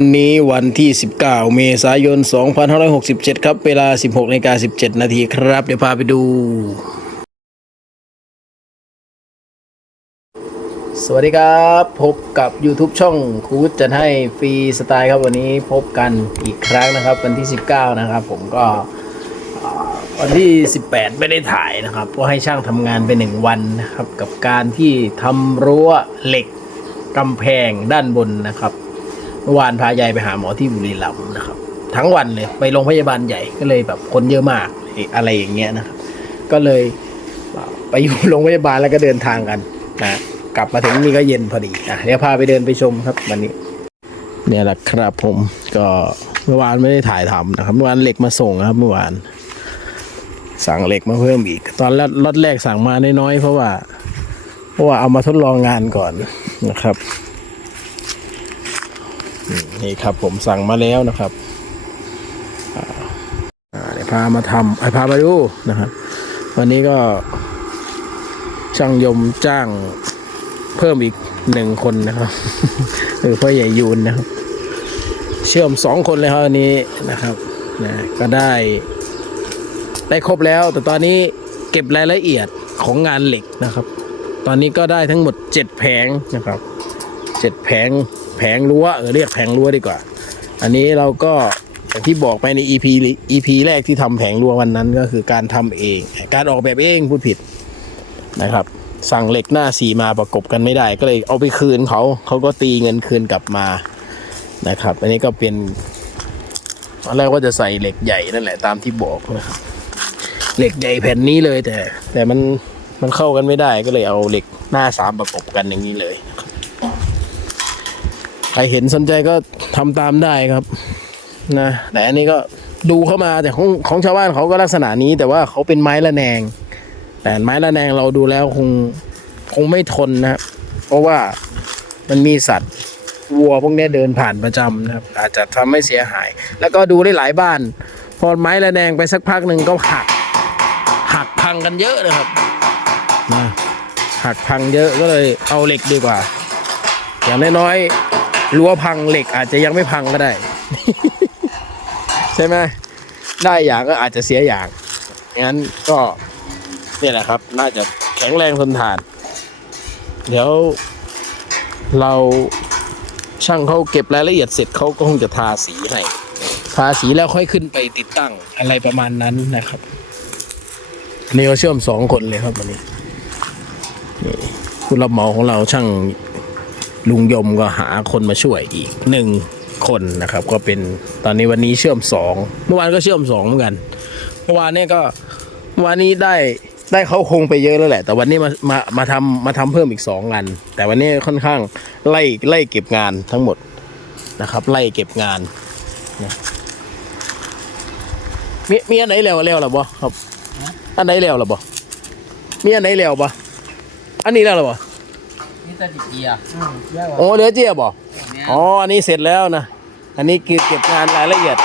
วันนี้วันที่ 19 เมษายน 2567 ครับ เวลา 16นาฬิกา17 นาทีครับ เดี๋ยวพาไปดู สวัสดีครับ พบกับ YouTube ช่องคูดจัดให้ฟรีสไตล์ครับวันนี้พบกันอีกครั้งนะครับ วันที่ 19 นะครับ ผมก็วันที่ 18 ไม่ได้ถ่ายนะครับ ก็ให้ช่างทำงานไปหนึ่งวันนะครับ กับการที่ทำรั้วเหล็กกำแพงด้านบนนะครับ เมื่อวานพายายไปหาหมอที่บุรีรัมย์นะครับ ทั้งวันเลยไปโรงพยาบาลใหญ่ก็เลยแบบคนเยอะมากอะไรอย่างเงี้ยนะครับ ก็เลยไปอยู่โรงพยาบาลแล้วก็เดินทางกันนะกลับมาถึงนี่ก็เย็นพอดีอะเดี๋ยวพาไปเดินไปชมครับวันนี้ เนี่ยแหละครับผมก็เมื่อวานไม่ได้ถ่ายทำนะครับเมื่อวานเหล็กมาส่งครับเมื่อวาน สั่งเหล็กมาเพิ่มอีก ตอนแรกรถแรกสั่งมาน้อยๆเพราะว่า เพราะว่าเอามาทดลองงานก่อนนะครับ นี่ครับผมสั่งมาแล้วนะครับเดี๋ยวพามาทำไอ้พามาดูนะครับ วันนี้ก็ช่างยมจ้างเพิ่มอีกหนึ่งคนนะครับคือพ่อใหญ่ยูนนะครับ เชื่อมสองคนเลยครับวันนี้นะครับนะก็ได้ได้ครบแล้ว แต่ตอนนี้เก็บรายละเอียดของงานเหล็กนะครับ ตอนนี้ก็ได้ทั้งหมดเจ็ดแผงนะครับเจ็ดแผง แผงรั้วเออเรียกแผงรั้วดีกว่า อันนี้เราก็อย่างที่บอกไปใน EP EP แรกที่ทำแผงรั้ววันนั้นก็คือการทำเอง การออกแบบเองพูดผิดนะครับ สั่งเหล็กหน้าสีมาประกบกันไม่ได้ ก็เลยเอาไปคืนเขาเขาก็ตีเงินคืนกลับมานะครับ อันนี้ก็เป็นตอนแรกว่าจะใส่เหล็กใหญ่นั่นแหละตามที่บอกนะครับเหล็กใหญ่แผ่นนี้เลยแต่ แต่มันมันเข้ากันไม่ได้ก็เลยเอาเหล็กหน้าสามประกบกันอย่างนี้เลยใครเห็นสนใจก็ทำตามได้ครับนะแต่อันนี้ก็ดูเข้ามาแต่ของของชาวบ้านเขาก็ลักษณะนี้ แต่ว่าเขาเป็นไม้ละแนง แต่ไม้ละแนงเราดูแล้วคงคงไม่ทนนะครับเพราะว่ามันมีสัตว์วัวพวกนี้เดินผ่านประจำนะครับ อาจจะทำให้เสียหาย แล้วก็ดูได้หลายบ้าน พอไม้ละแนงไปสักพักหนึ่งก็หักหักพังกันเยอะนะครับนะหักพังเยอะก็เลยเอาเหล็กดีกว่า อย่างน้อยๆ รั้วพังเหล็กอาจจะยังไม่พังก็ได้ ใช่ไหมได้อย่างก็อาจจะเสียอย่างงั้นก็นี่แหละครับ น่าจะแข็งแรงทนทาน เดี๋ยวเราช่างเขาเก็บรายละเอียดเสร็จเขาก็คงจะทาสีให้ทาสีแล้วค่อยขึ้นไปติดตั้งอะไรประมาณนั้นนะครับนี่ก็เชื่อมสองคนเลยครับวันนี้ผู้รับเหมาของเราช่าง ลุงยมก็หาคนมาช่วยอีกหนึ่งคนนะครับ ก็เป็นตอนนี้วันนี้เชื่อมสองเมื่อวานก็เชื่อมสองเหมือนกันเมื่อวานเนี่ยก็วานนี้ได้ได้เขาคงไปเยอะแล้วแหละ แต่วันนี้มามามาทำมาทำเพิ่มอีกสองอันแต่วันนี้ค่อนข้างไล่ไล่เก็บงานทั้งหมดนะครับ ไล่เก็บงานนะมีมีอันไหนแล้วแล้วหรอบ่ครับ อันไหนแล้วหรอบ่มีอันไหนแล้วบ่อันนี้แล้วหรอบ่ ตะดิเกียร์โอ้เหลือเจียบบ่อ๋ออันนี้เสร็จแล้วนะ อันนี้คือเก็บงานรายละเอียด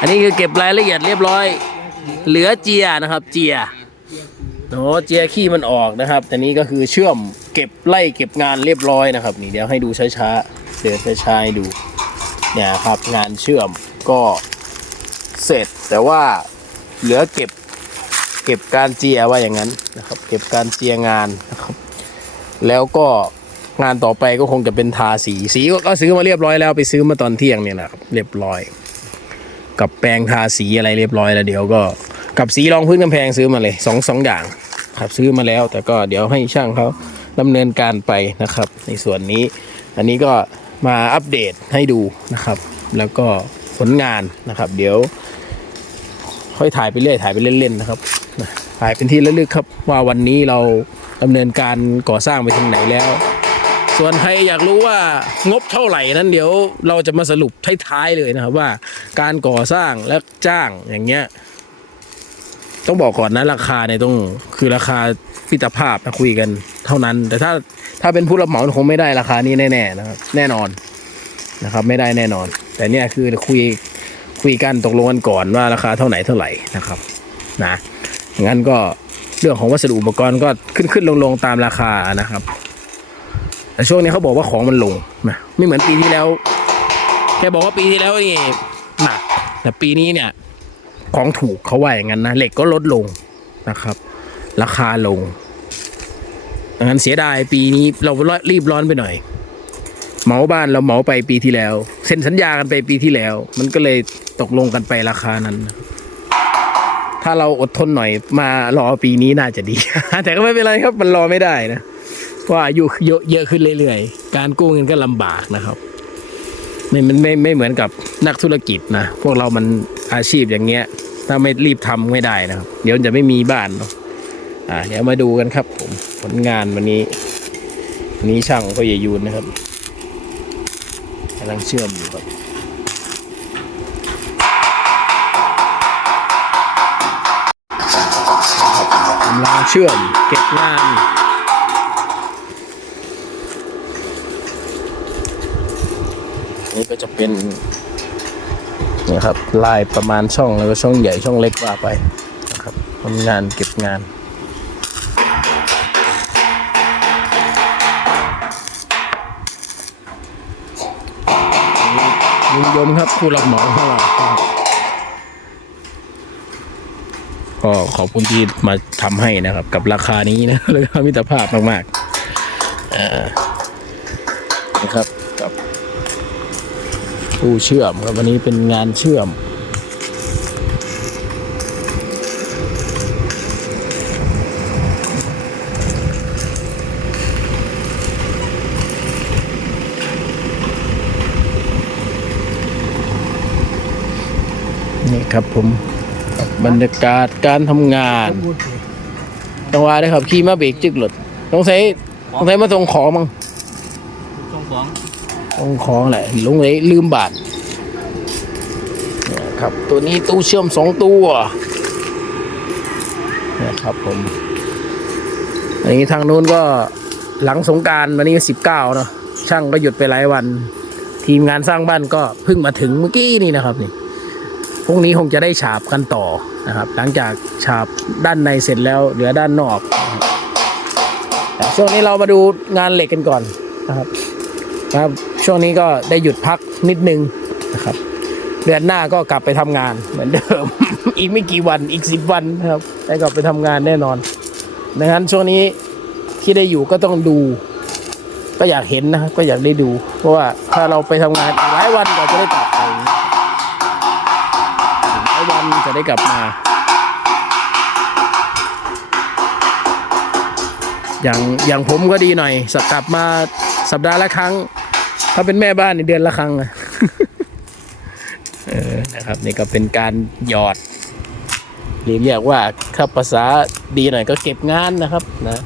อันนี้คือเก็บรายละเอียดเรียบร้อย เหลือเจียนะครับ เจียโอ้เจียขี้มันออกนะครับแต่นี้ก็คือเชื่อมเก็บไล่เก็บงานเรียบร้อยนะครับ นี่เดี๋ยวให้ดูช้าๆเดินช้าๆให้ดูเนี่ยครับงานเชื่อมก็เสร็จแต่ว่าเหลือเก็บ เก็บการเจียว่าอย่างนั้นนะครับ เก็บการเจียงานนะครับ แล้วก็งานต่อไปก็คงจะเป็นทาสี สีก็ซื้อมาเรียบร้อยแล้วไปซื้อมาตอนเที่ยงเนี่ยนะครับเรียบร้อย กับแปรงทาสีอะไรเรียบร้อยแล้วเดี๋ยวก็กับสีรองพื้นกำแพงซื้อมาเลยสองสองอย่างครับซื้อมาแล้ว แต่ก็เดี๋ยวให้ช่างเขาดำเนินการไปนะครับ ในส่วนนี้ อันนี้ก็มาอัปเดตให้ดูนะครับ แล้วก็ผลงานนะครับ เดี๋ยว ค่อยถ่ายไปเรื่อยถ่ายไปเล่นๆนะครับถ่ายเป็นที่ระลึกครับว่าวันนี้เรา ดำเนินการก่อสร้างไปถึงไหนแล้ว ส่วนใครอยากรู้ว่างบเท่าไหร่นั้นเดี๋ยวเราจะมาสรุปท้ายๆเลยนะครับว่า การก่อสร้างและจ้างอย่างเงี้ยต้องบอกก่อนนะราคาเนี่ยต้องคือราคาพิตรภาพนะคุยกันเท่านั้น แต่ถ้าถ้าเป็นผู้รับเหมาคงไม่ได้ราคานี้แน่ๆนะครับแน่นอนนะครับ ไม่ได้แน่นอน แต่เนี่ยคือคุยคุยกันตกลงกันก่อนว่าราคาเท่าไหร่เท่าไหร่นะครับ นะงั้นก็ เรื่องของวัสดุอุปกรณ์ก็ขึ้นขึ้นลงลงตามราคานะครับ แต่ช่วงนี้เขาบอกว่าของมันลงนะไม่เหมือนปีที่แล้วแกบอกว่าปีที่แล้วนี่หนักแต่ปีนี้เนี่ย ของถูกเขาว่าอย่างนั้นนะเหล็กก็ลดลงนะครับ ราคาลงดังนั้นเสียดายปีนี้เรารีบร้อนไปหน่อยเหมาบ้านเราเหมาไปปีที่แล้ว เซ็นสัญญากันไปปีที่แล้ว มันก็เลยตกลงกันไปราคานั้นนะ ถ้าเราอดทนหน่อยมารอปีนี้น่าจะดี แต่ก็ไม่เป็นไรครับมันรอไม่ได้นะเพราะอายุเยอะเยอะขึ้นเรื่อยๆ การกู้เงินก็ลำบากนะครับไม่มันไม่ไม่เหมือนกับนักธุรกิจนะพวกเรามันอาชีพอย่างเงี้ย ถ้าไม่รีบทำไม่ได้นะครับ เดี๋ยวจะไม่มีบ้านเนาะอ่าเดี๋ยวมาดูกันครับผมผลงานวันนี้นนี้ช่างก็อย่ยูนนะครับกำลังเชื่อมอยู่ครับ กำลังเชื่อมเก็บงานนี่ก็จะเป็นนี่ครับลายประมาณช่องแล้วก็ช่องใหญ่ช่องเล็กว่าไปนะครับทำงานเก็บงานลุงยมครับผู้รับเหมาของเรา ก็ขอบคุณที่มาทำให้นะครับ กับราคานี้นะเลยมิตรภาพมากๆนะครับกับผู้เชื่อมครับวันนี้เป็นงานเชื่อมนี่ครับผม บรรยากาศการทำงานจังหวะได้ครับขี่มาเบรกจึกหลดต้องใช้ต้องใช้มาส่งของมั้งช่องสองของของแหละลงเลยลืมบาทเนี่ยครับตัวนี้ตู้เชื่อมสองตัวเนี่ยครับผมอันนี้ทางนู้นก็หลังสงกรารวันนี้สิบเก้าเนาะช่างก็หยุดไปหลายวัน ทีมงานสร้างบ้านก็เพิ่งมาถึงเมื่อกี้นี่นะครับนี่ พรุ่งนี้คงจะได้ฉาบกันต่อนะครับ หลังจากฉาบด้านในเสร็จแล้วเหลือด้านนอกช่วงนี้เรามาดูงานเหล็กกันก่อนนะครับครับช่วงนี้ก็ได้หยุดพักนิดนึงนะครับเดือนหน้าก็กลับไปทำงานเหมือนเดิม อีกไม่กี่วันอีกสิบวันนะครับได้กลับไปทำงานแน่นอนดังนั้นช่วงนี้ที่ได้อยู่ก็ต้องดู ก็อยากเห็นนะครับก็อยากได้ดู เพราะว่าถ้าเราไปทำงานหลายวันก็จะได้กลับไป วันจะได้กลับมา อย่างอย่างผมก็ดีหน่อย สักกลับมาสัปดาห์ละครั้ง ถ้าเป็นแม่บ้านในเดือนละครั้งอะเออนะครับนี่ก็เป็นการหยอดหรือเรียกว่าถ้าภาษาดีหน่อยก็เก็บงานนะครับนะ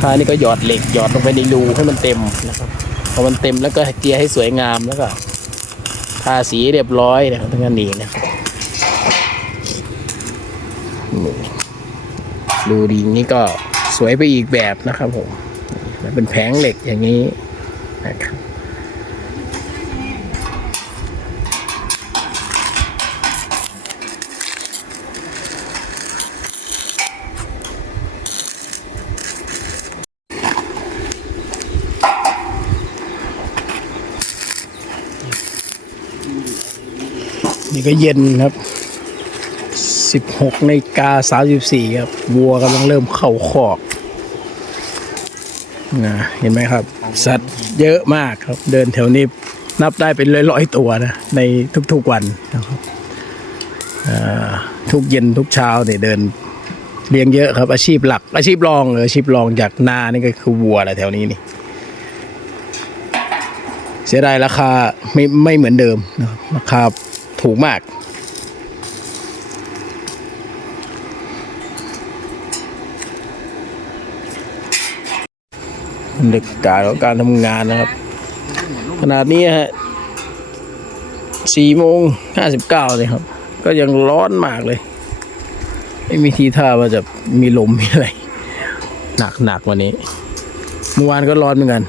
ท่านี่ก็หยอดเหล็กหยอดลงไปในรูให้มันเต็มนะครับพอมันเต็มแล้วก็เจียให้สวยงามแล้วก็ ทาสีเรียบร้อยนะครับทั้งนั้นนี่นะครับดูดีนี่ก็สวยไปอีกแบบนะครับผมเป็นแผงเหล็กอย่างนี้นะครับ นี่ก็เย็นครับสิบหกนาฬิกาสามสิบสี่ครับวัวกำลังเริ่มเข้าคอกนะเห็นไหมครับ สัตว์เยอะมากครับ เดินแถวนี้นับได้เป็นร้อยๆตัวนะ ในทุกๆวันนะครับทุกเย็นทุกเช้าเนี่ยเดินเลี้ยงเยอะครับ อาชีพหลัก อาชีพรองเลยอาชีพรองจากนานี่ก็คือวัวแหละแถวนี้นี่ เสียดายราคาไม่ไม่เหมือนเดิมนะครับราคา ถูกมากบรรยากาศของการทำงานนะครับ ขนาดนี้ฮะสี่โมงห้าสิบเก้าเลยครับ ก็ยังร้อนมากเลย ไม่มีทีท่าว่าจะมีลมมีอะไร หนักหนักวันนี้ เมื่อวานก็ร้อนเหมือนกัน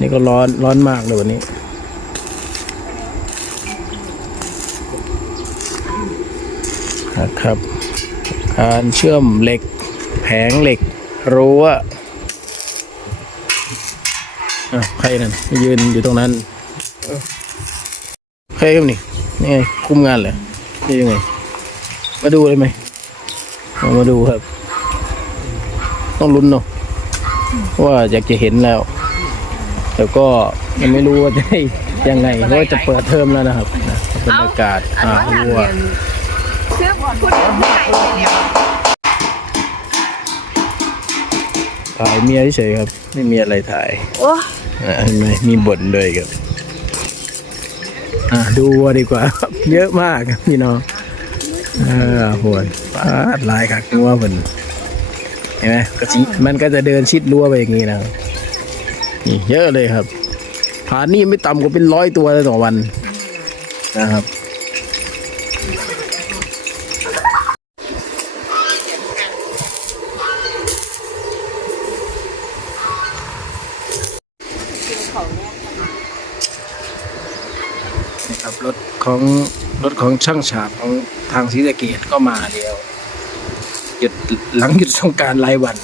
นี่ก็ร้อนร้อนมากเลยวันนี้ นะครับ การเชื่อมเหล็ก แผงเหล็กรั้วใครนั่นยืนอยู่ตรงนั้นใครครับนี่นี่ไงคุมงานเหรอนี่ยังไง มาดูเลยไหมมาดูครับ ต้องลุ้นเนาะว่าอยากจะเห็นแล้ว แต่ก็ยังไม่รู้ว่าจะยังไงเพราะว่าจะเปิดเทอมแล้วนะครับบรรยากาศอ่าวัว พูดถึงที่ไหนเนี่ยถ่ายเมียเฉยๆครับ ไม่มีอะไรถ่ายโอ้อ่าเห็นไหมมีบ่นด้วยครับอะดูวัวดีกว่าครับเยอะมากครับพี่น้องเออหวนปาดลายคักงัวเพิ่นเห็นไหมก็สิมันก็จะเดินชิดรั้วไปอย่างนี้นะครับนี่เยอะเลยครับผานนี่ไม่ต่ำกว่าเป็นร้อยตัวเลยต่อวันนะครับ นะครับรถ ของรถของช่างฉาบของทางศรีสะเกดก็มาเดียวหยุดหลังหยุดสงการรายวัน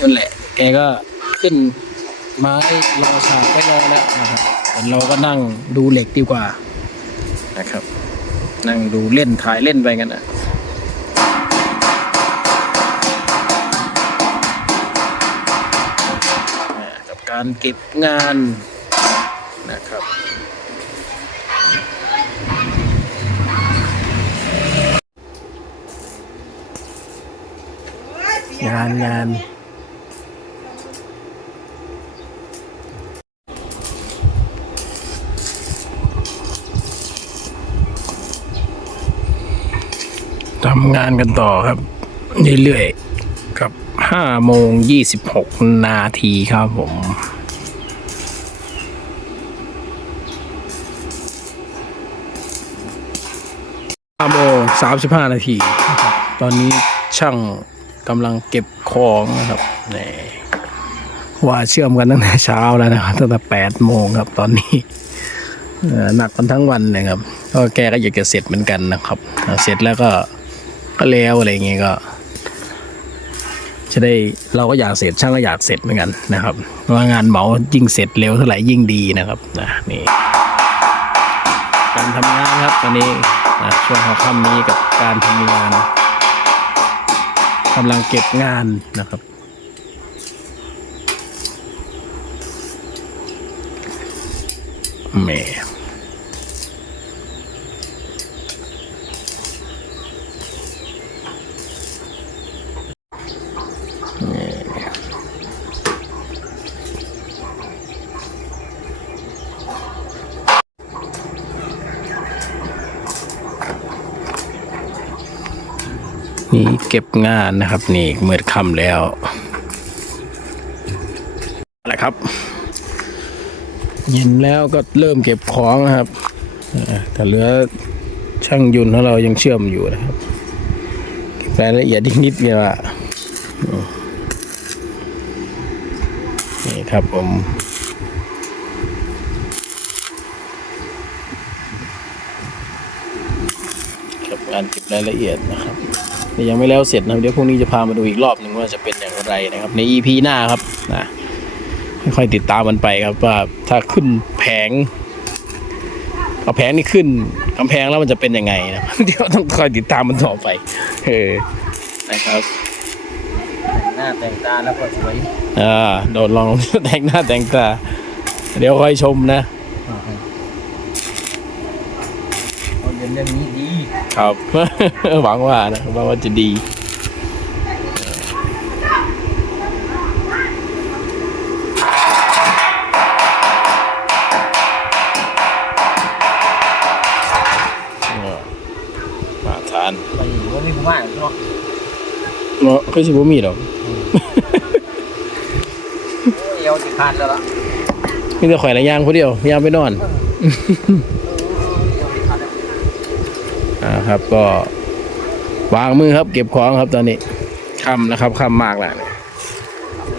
นั่นแหละ แกก็ขึ้นไม้รอฉาบก็รอแล้วนะครับแต่เราก็นั่งดูเหล็กดีกว่านะครับ นั่งดูเล่นถ่ายเล่นไปกันนะกับการเก็บงานนะครับ งานงาน ทำงานกันต่อครับ เรื่อยๆกับห้าโมงยี่สิบหกนาทีครับผมห้าโมงสามสิบห้านาทีนะครับ ตอนนี้ช่าง กำลังเก็บของนะครับนี่ว่าเชื่อมกันตั้งแต่เช้าแล้วนะครับตั้งแต่แปดโมงครับ ตอนนี้หนักกันทั้งวันนะครับ ก็แกก็อยากจะเสร็จเหมือนกันนะครับ เสร็จแล้วก็ก็แล้วอะไรอย่างเงี้ยก็ จะได้เราก็อยากเสร็จช่างก็อยากเสร็จเหมือนกันนะครับว่างานเหมายิ่งเสร็จเร็วเท่าไหร่ยิ่งดีนะครับนะนี่การทำงานครับตอนนี้นะช่วงหัวค่ำนี้กับการทำงาน กำลังเก็บงานนะครับ แม่นี่ เก็บงานนะครับ นี่เมื่อค่ำแล้วอะไรครับ เย็นแล้วก็เริ่มเก็บของนะครับแต่เหลือช่างยุนของเรายังเชื่อมอยู่นะครับเก็บรายละเอียดนิดเดียวอะนี่ครับผมกับการเก็บรายละเอียดนะครับ แต่ยังไม่แล้วเสร็จนะครับเดี๋ยวพรุ่งนี้จะพามาดูอีกรอบหนึ่งว่าจะเป็นอย่างไรนะครับ ใน EP หน้าครับนะค่อยๆติดตามมันไปครับว่าถ้าขึ้นแผงเอาแผงนี่ขึ้นกำแพงแล้วมันจะเป็นยังไงนะเดี๋ยวต้องคอยติดตามมันต่อไปเออนะครับหน้าแต่งตาแล้วก็สวยอ่าโดนลองแต่งหน้าแต่งตา เดี๋ยวคอยชมนะเอาเรียนเรื่องนี้ดี ครับ หวังว่านะหวังว่าจะดีเออมาทานไปว่ามีผู้ว่าเนาะเนาะก็สิบ่มีดอกเอวสิขาดแล้วล่ะมีแต่ข่อยละย่างผู้เดียวย่างไปนอน เอวสิขาดแล้ว อ่าครับก็วางมือครับ เก็บของครับตอนนี้ค่ำนะครับค่ำมากแล้ว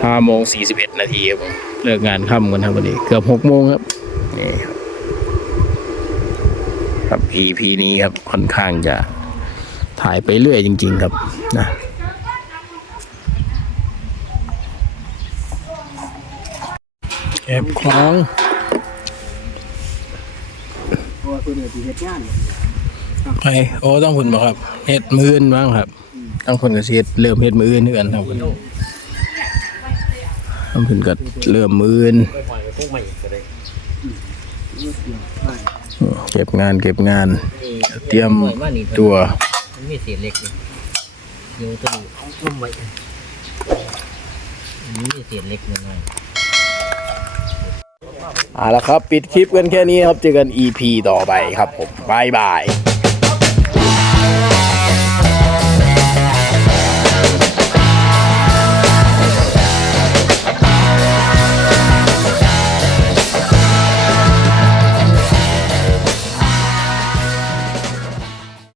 ห้าโมงสี่สิบเอ็ดนาทีครับผมเลิกงานค่ำกันครับวันนี้ เกือบหกโมงครับนี่ครับครับ EP นี้ครับค่อนข้างจะถ่ายไปเรื่อยจริง ๆ ครับนะเก็บของเพราะว่าตัวเดียวที่เฮ็ดงาน ไปโอ้ต้องผุนบ่ครับเฮ็ดมืออื่นบ้างครับต้องผุนกับเฮ็ดเริ่มเฮ็ดมืออื่นเือนทั้งผุนต้องผุนกับเริ่มมืออื่นเก็บงานเก็บงาน เตรียมตัวมีเศษเล็กนี่ยิงตัวนี้ลุ่มไว้อันนี้มีเศษเล็กหน่อยเอาละครับ ปิดคลิปกันแค่นี้ครับ เจอกัน EP ต่อไปครับผมบายบาย